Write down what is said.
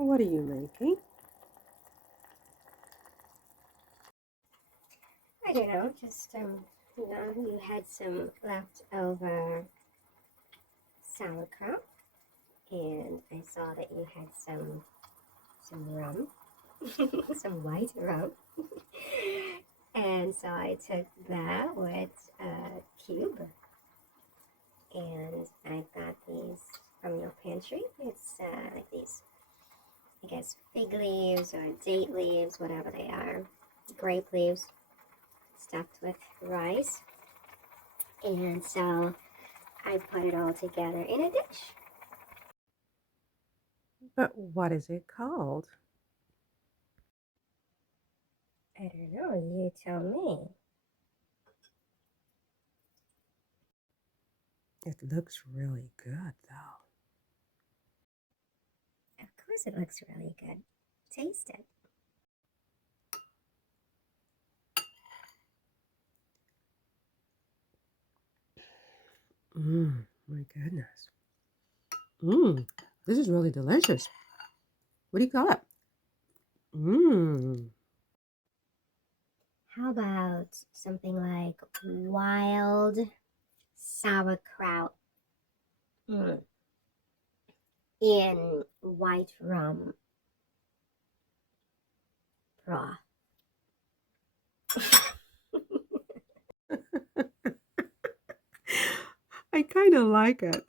What are you making? I don't know, just you had some leftover sauerkraut, and I saw that you had some rum, some white rum, and so I took that with a cube, and I got these from your pantry. It's like these, I guess, fig leaves or date leaves, whatever they are, grape leaves, stuffed with rice. And so I put it all together in a dish. But what is it called? I don't know, you tell me. It looks really good, though. Of course it looks really good. Taste it. My goodness. This is really delicious. What do you call it? How about something like wild sauerkraut in white rum broth? I kind of like it.